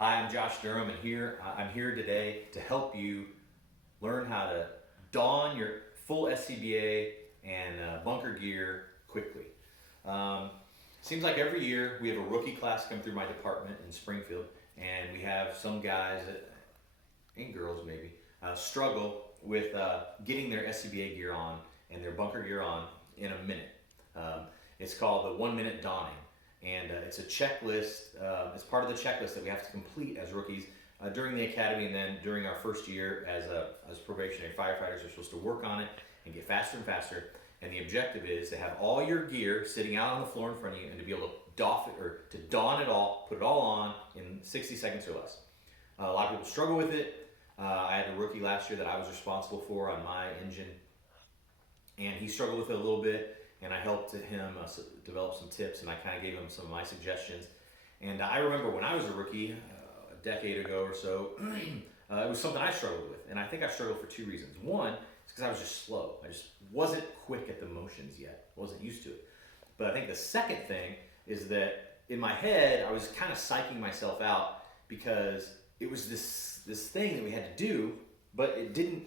Hi, I'm Josh Durham, and I'm here today to help you learn how to don your full SCBA and bunker gear quickly. Seems like every year we have a rookie class come through my department in Springfield, and we have some guys and girls maybe struggle with getting their SCBA gear on and their bunker gear on in a minute. It's called the 1 minute donning. And it's a checklist. It's part of the checklist that we have to complete as rookies during the academy, and then during our first year as probationary firefighters. We're supposed to work on it and get faster and faster. And the objective is to have all your gear sitting out on the floor in front of you, and to be able to doff it or to don it all, put it all on in 60 seconds or less. A lot of people struggle with it. I had a rookie last year that I was responsible for on my engine, and he struggled with it a little bit. And I helped him develop some tips, and I kind of gave him some of my suggestions. And I remember when I was a rookie, a decade ago or so, it was something I struggled with. And I think I struggled for two reasons. One is because I was just slow. I just wasn't quick at the motions yet. Wasn't used to it. But I think the second thing is that in my head, I was kind of psyching myself out because it was this thing that we had to do, but it didn't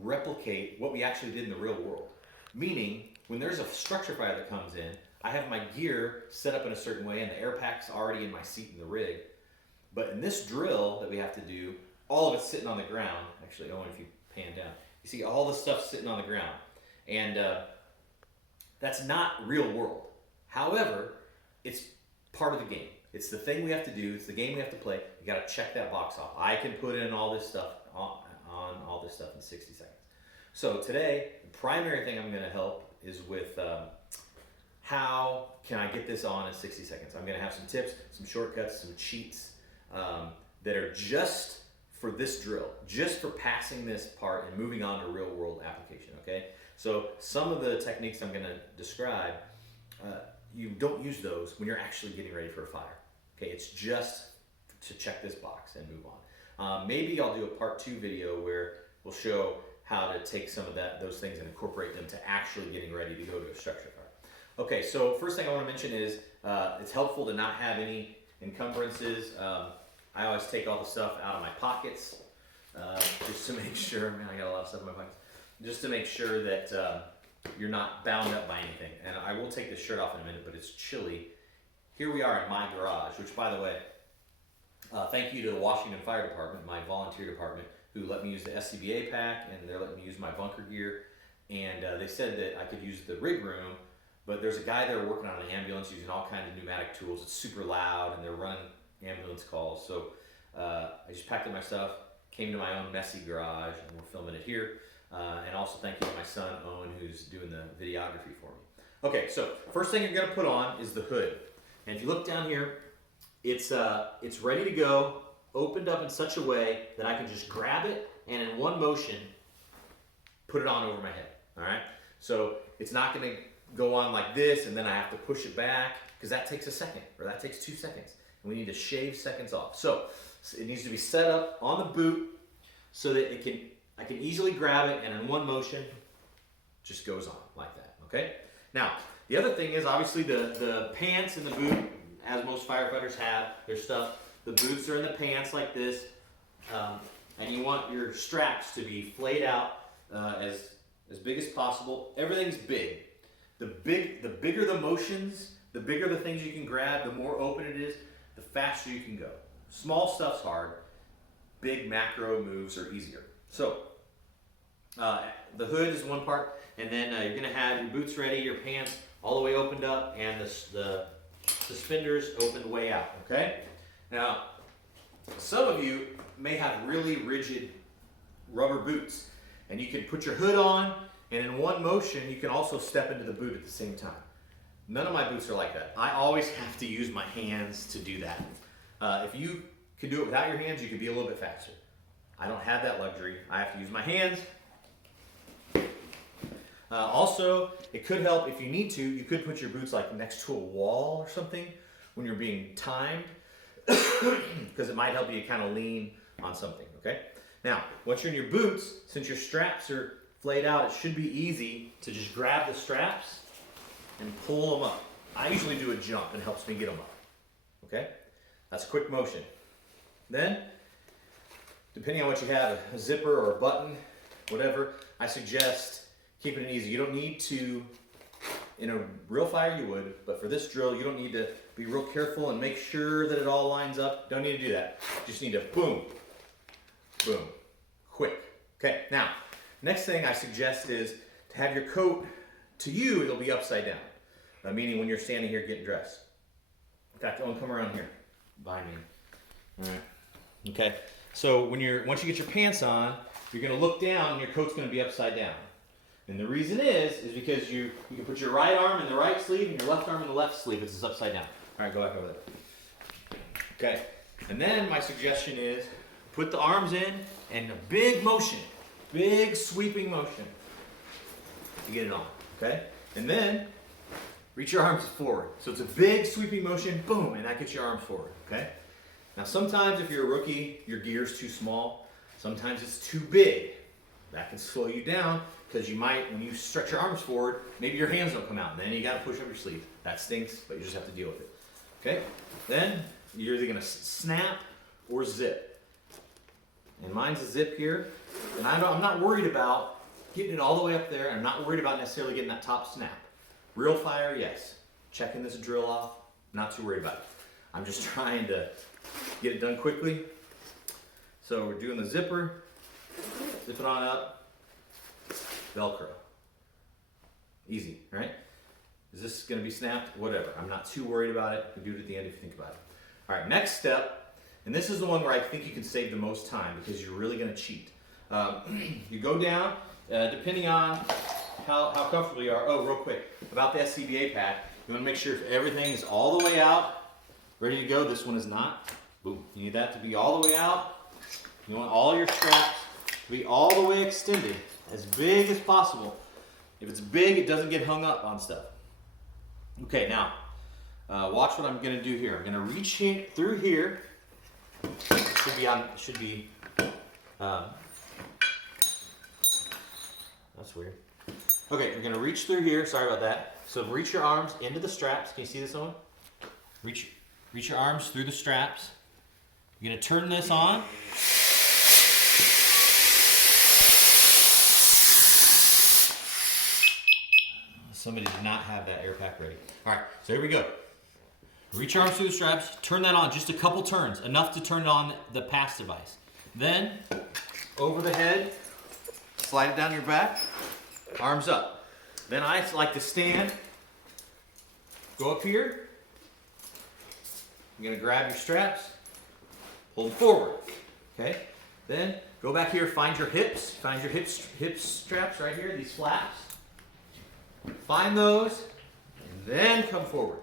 replicate what we actually did in the real world. Meaning, when there's a structure fire that comes in, I have my gear set up in a certain way, and the air pack's already in my seat in the rig. But in this drill that we have to do, all of it's sitting on the ground. Actually, Owen, if you pan down, you see all the stuff sitting on the ground. And that's not real world. However, it's part of the game. It's the thing we have to do. It's the game we have to play. You got to check that box off. I can put in all this stuff on all this stuff in 60 seconds. So today, the primary thing I'm going to help is with how can I get this on in 60 seconds. I'm going to have some tips, some shortcuts, some cheats that are just for this drill, just for passing this part and moving on to real world application, okay? So some of the techniques I'm going to describe, you don't use those when you're actually getting ready for a fire, okay? It's just to check this box and move on. Maybe I'll do a part 2 video where we'll show how to take some of those things and incorporate them to actually getting ready to go to a structure fire. Okay, so first thing I want to mention is it's helpful to not have any encumbrances. I always take all the stuff out of my pockets just to make sure, man, I got a lot of stuff in my pockets, just to make sure that you're not bound up by anything. And I will take this shirt off in a minute, but it's chilly. Here we are in my garage, which, by the way, thank you to the Washington Fire Department, my volunteer department, who let me use the SCBA pack, and they're letting me use my bunker gear. And they said that I could use the rig room, but there's a guy there working on an ambulance using all kinds of pneumatic tools. It's super loud, and they're running ambulance calls. So I just packed up my stuff, came to my own messy garage, and we're filming it here. And also thank you to my son, Owen, who's doing the videography for me. Okay, so first thing you're gonna put on is the hood. And if you look down here, it's ready to go, opened up in such a way that I can just grab it and in one motion put it on over my head. All right, so it's not going to go on like this and then I have to push it back, because that takes a second, or that takes 2 seconds, and we need to shave seconds off. So it needs to be set up on the boot so that I can easily grab it, and in one motion just goes on like that. Okay, now the other thing is obviously the pants in the boot, as most firefighters have their stuff. The boots are in the pants like this, and you want your straps to be flayed out as big as possible. Everything's big. The bigger the motions, the bigger the things you can grab, the more open it is, the faster you can go. Small stuff's hard. Big macro moves are easier. So the hood is one part, and then you're going to have your boots ready, your pants all the way opened up, and the suspenders opened way out. Okay. Now, some of you may have really rigid rubber boots, and you can put your hood on, and in one motion, you can also step into the boot at the same time. None of my boots are like that. I always have to use my hands to do that. If you can do it without your hands, you can be a little bit faster. I don't have that luxury. I have to use my hands. Also, it could help if you need to. You could put your boots like next to a wall or something when you're being timed, because it might help you kind of lean on something, okay? Now, once you're in your boots, since your straps are flayed out, it should be easy to just grab the straps and pull them up. I usually do a jump, and it helps me get them up, okay? That's a quick motion. Then, depending on what you have, a zipper or a button, whatever, I suggest keeping it easy. You don't need to, in a real fire you would, but for this drill, you don't need to be real careful and make sure that it all lines up. Don't need to do that. You just need to boom, boom, quick. Okay, now, next thing I suggest is to have your coat, to you, it'll be upside down. Meaning when you're standing here getting dressed. In fact, I'll come around here, behind me. All right. Okay, so once you get your pants on, you're gonna look down and your coat's gonna be upside down. And the reason is because you can put your right arm in the right sleeve and your left arm in the left sleeve. It's upside down. All right, go back over there. Okay, and then my suggestion is put the arms in and a big motion, big sweeping motion to get it on, okay? And then reach your arms forward. So it's a big sweeping motion, boom, and that gets your arms forward, okay? Now sometimes if you're a rookie, your gear's too small. Sometimes it's too big. That can slow you down because you might, when you stretch your arms forward, maybe your hands don't come out, and then you gotta push up your sleeve. That stinks, but you just have to deal with it. Okay? Then you're either gonna snap or zip. And mine's a zip here, and I'm not worried about getting it all the way up there, and I'm not worried about necessarily getting that top snap. Real fire, yes. Checking this drill off, not too worried about it. I'm just trying to get it done quickly. So we're doing the zipper, zip it on up, Velcro. Easy, right? Is this gonna be snapped? Whatever, I'm not too worried about it. You can do it at the end if you think about it. All right, next step, and this is the one where I think you can save the most time because you're really gonna cheat. You go down, depending on how comfortable you are. Oh, real quick, about the SCBA pad, you wanna make sure if everything is all the way out, ready to go. This one is not. Boom, you need that to be all the way out. You want all your straps to be all the way extended, as big as possible. If it's big, it doesn't get hung up on stuff. Okay, now, watch what I'm gonna do here. I'm gonna reach through here. Should be, that's weird. Okay, you're gonna reach through here, sorry about that. So reach your arms into the straps. Can you see this one? Reach your arms through the straps. You're gonna turn this on. Somebody did not have that air pack ready. All right, so here we go. Reach your arms through the straps, turn that on, just a couple turns, enough to turn on the pass device. Then, over the head, slide it down your back, arms up. Then I like to stand, go up here. You're gonna grab your straps, pull them forward, okay? Then, go back here, find your hips straps right here, these flaps. Find those, and then come forward.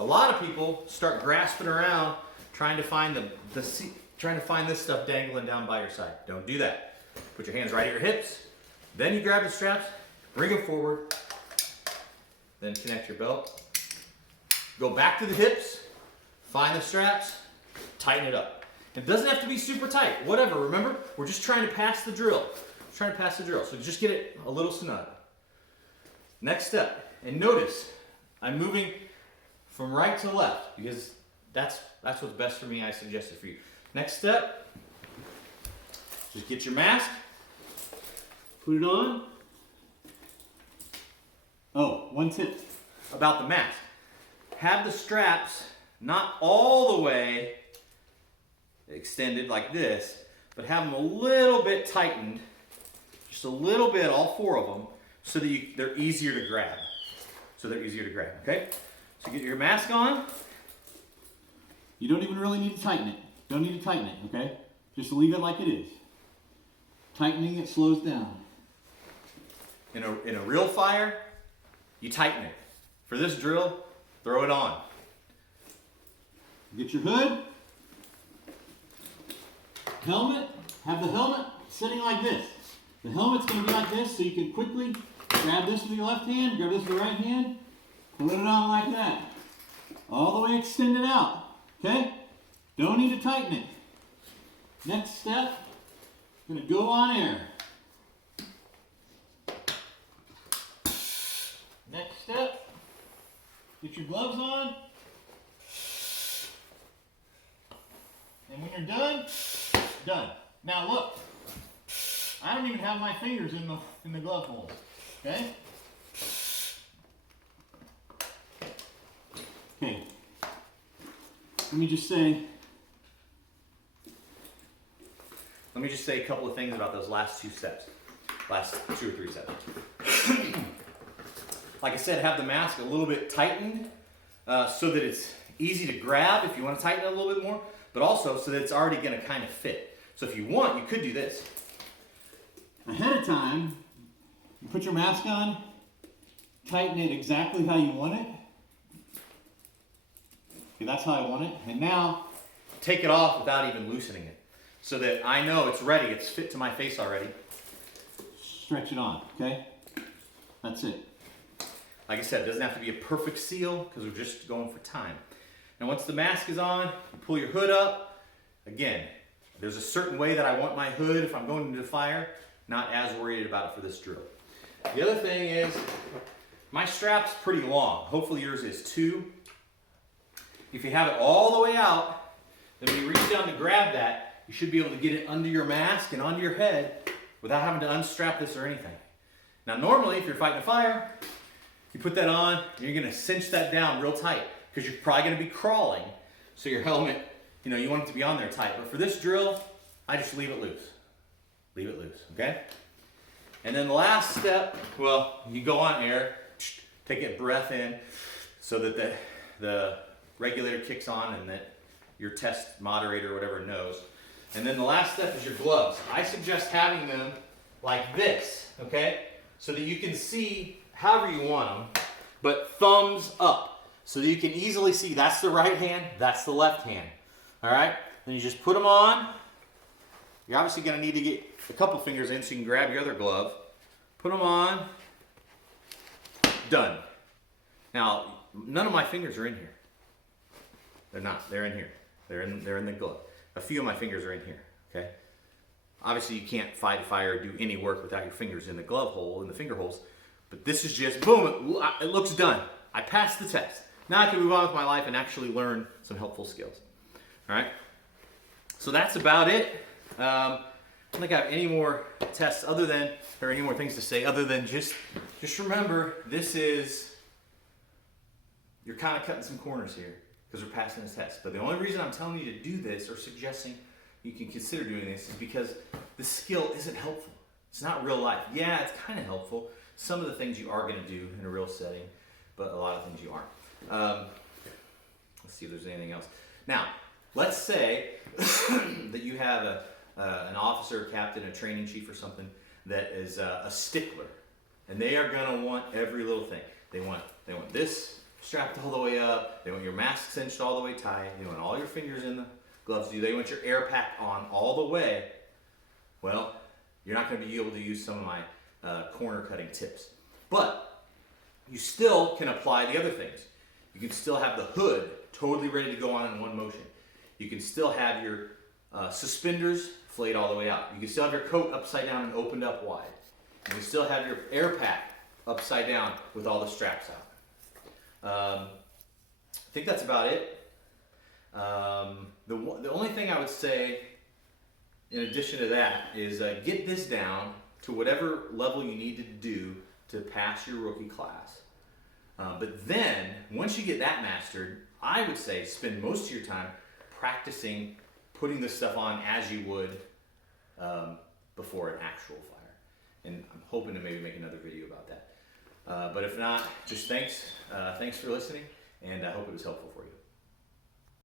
A lot of people start grasping around trying to find this stuff dangling down by your side. Don't do that. Put your hands right at your hips. Then you grab the straps, bring them forward. Then connect your belt. Go back to the hips, find the straps, tighten it up. It doesn't have to be super tight. Whatever. Remember, we're just trying to pass the drill. So just get it a little snug. Next step, and notice I'm moving from right to left because that's what's best for me. I suggest it for you. Next step, just get your mask, put it on. Oh, one tip about the mask. Have the straps not all the way extended like this, but have them a little bit tightened, just a little bit, all four of them, so that they're easier to grab. Okay? So get your mask on. You don't even really need to tighten it. Don't need to tighten it, okay? Just leave it like it is. Tightening it slows down. In a real fire, you tighten it. For this drill, throw it on. Get your hood. Helmet. Have the helmet sitting like this. The helmet's going to be like this, so you can quickly grab this with your left hand, grab this with your right hand, put it on like that. All the way extended out, okay? Don't need to tighten it. Next step, I'm going to go on air. Next step, get your gloves on. And when you're done, done. Now look, I don't even have my fingers in the glove hole. Okay? Okay. Let me just say a couple of things about those last 2 steps. Last 2 or 3 steps. Like I said, have the mask a little bit tightened so that it's easy to grab if you want to tighten it a little bit more, but also so that it's already going to kind of fit. So if you want, you could do this. Ahead of time, you put your mask on, tighten it exactly how you want it. Okay, that's how I want it. And now, take it off without even loosening it so that I know it's ready, it's fit to my face already. Stretch it on, okay? That's it. Like I said, it doesn't have to be a perfect seal because we're just going for time. Now once the mask is on, you pull your hood up. Again, there's a certain way that I want my hood if I'm going into the fire. Not as worried about it for this drill. The other thing is, my strap's pretty long. Hopefully yours is too. If you have it all the way out, then when you reach down to grab that, you should be able to get it under your mask and onto your head without having to unstrap this or anything. Now normally, if you're fighting a fire, you put that on, and you're gonna cinch that down real tight because you're probably gonna be crawling. So your helmet, you want it to be on there tight. But for this drill, I just leave it loose. Leave it loose, okay? And then the last step, well, you go on air, take a breath in so that the regulator kicks on and that your test moderator or whatever knows. And then the last step is your gloves. I suggest having them like this, okay? So that you can see however you want them, but thumbs up. So that you can easily see that's the right hand, that's the left hand. All right? Then you just put them on. You're obviously going to need to get a couple fingers in so you can grab your other glove. Put them on. Done. Now, none of my fingers are in here. They're not. They're in here. They're in the glove. A few of my fingers are in here. Okay? Obviously, you can't fight a fire or do any work without your fingers in the glove hole, in the finger holes. But this is just, boom, it looks done. I passed the test. Now I can move on with my life and actually learn some helpful skills. All right? So that's about it. I don't think I have any more tests or any more things to say other than just remember, you're kind of cutting some corners here because we're passing this test. But the only reason I'm telling you to do this or suggesting you can consider doing this is because the skill isn't helpful. It's not real life. Yeah, it's kind of helpful. Some of the things you are going to do in a real setting, but a lot of things you aren't. Let's see if there's anything else. Now, let's say that you have an officer, a captain, a training chief or something that is a stickler, and they are going to want every little thing. They want this strapped all the way up. They want your mask cinched all the way tight. They want all your fingers in the gloves. They want your air pack on all the way. Well, you're not going to be able to use some of my corner cutting tips, but you still can apply the other things. You can still have the hood totally ready to go on in one motion. You can still have your suspenders flayed all the way out. You can still have your coat upside down and opened up wide. You can still have your air pack upside down with all the straps out. I think that's about it. The only thing I would say in addition to that is get this down to whatever level you need to do to pass your rookie class. But then, once you get that mastered, I would say spend most of your time practicing putting this stuff on as you would before an actual fire. And I'm hoping to maybe make another video about that. But if not, just thanks for listening, and I hope it was helpful for you.